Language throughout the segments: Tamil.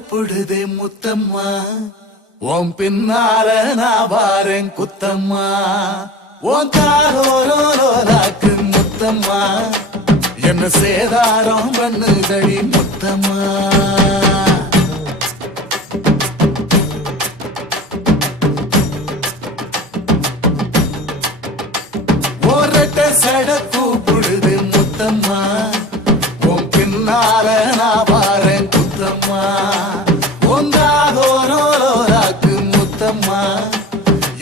கூப்பிடுதே முத்தம்மா உன் பின்னால நான் வாரேன் குத்தம்மா உன் காரோரோராக்கு முத்தம்மா என்ன சேதாரம் பண்ணுதடி முத்தம்மா ஒரட்ட சட கூப்பிடுது முத்தம்மா உன் பின்னால நான் வாரேன் குத்தம்மா உங்காதோரோராக்கு முத்தம்மா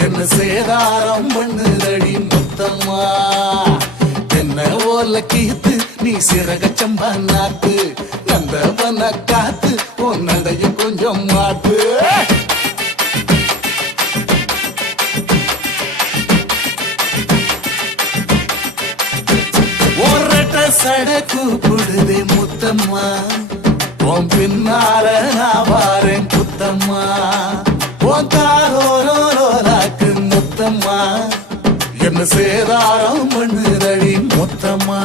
என்ன சேதாரம் பண்ணுதடி முத்தம்மா என்ன ஓல கீத்து நீ சிறகச்சம்பா நாத்து நந்தவன காத்து உன் நடைய கொஞ்சம் மாத்து சட கூப்பிடுதே முத்தம்மா உன் பின்னால நான் வாரேன் குத்தம்மா உன் காரோரோராக்கு முத்தம்மா என்ன சேதாரம் பண்ணுதடி முத்தம்மா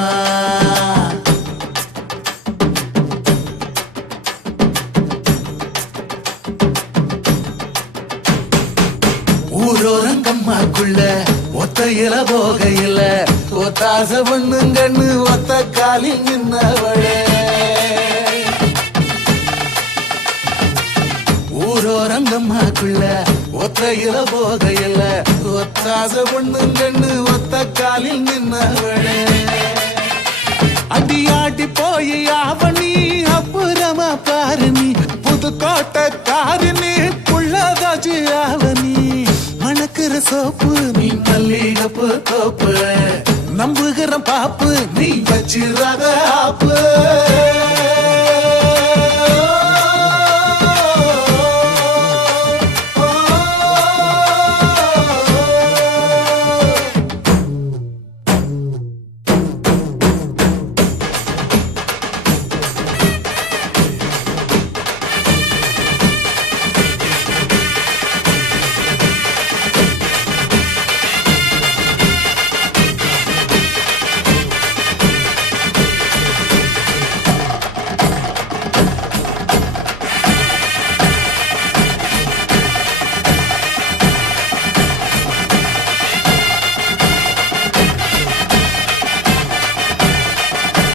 ஊரோரங்கம்மாக்குள்ள ஒத்தையில போகையில ஒத்தாச பண்ணுங்கண்ணு ஒத்த காலில் நின்னவளே ஊரோரங்கம்மாக்குள்ள ஒத்தையில போகையில ஒத்தாச பண்ணுங்கண்ணு ஒத்த காலில் நின்னவளே அடியாடி போய் ஆவணி அப்புறமா பாரு நீ புதுக்கோட்டை காரினி புள்ளதாச்சு ஆவணி மணக்கிற சோப்பு நீ மல்லிகப்பு தோப்பு நம்புகிற பாப்பு நீ வச்சிராத ஆப்பு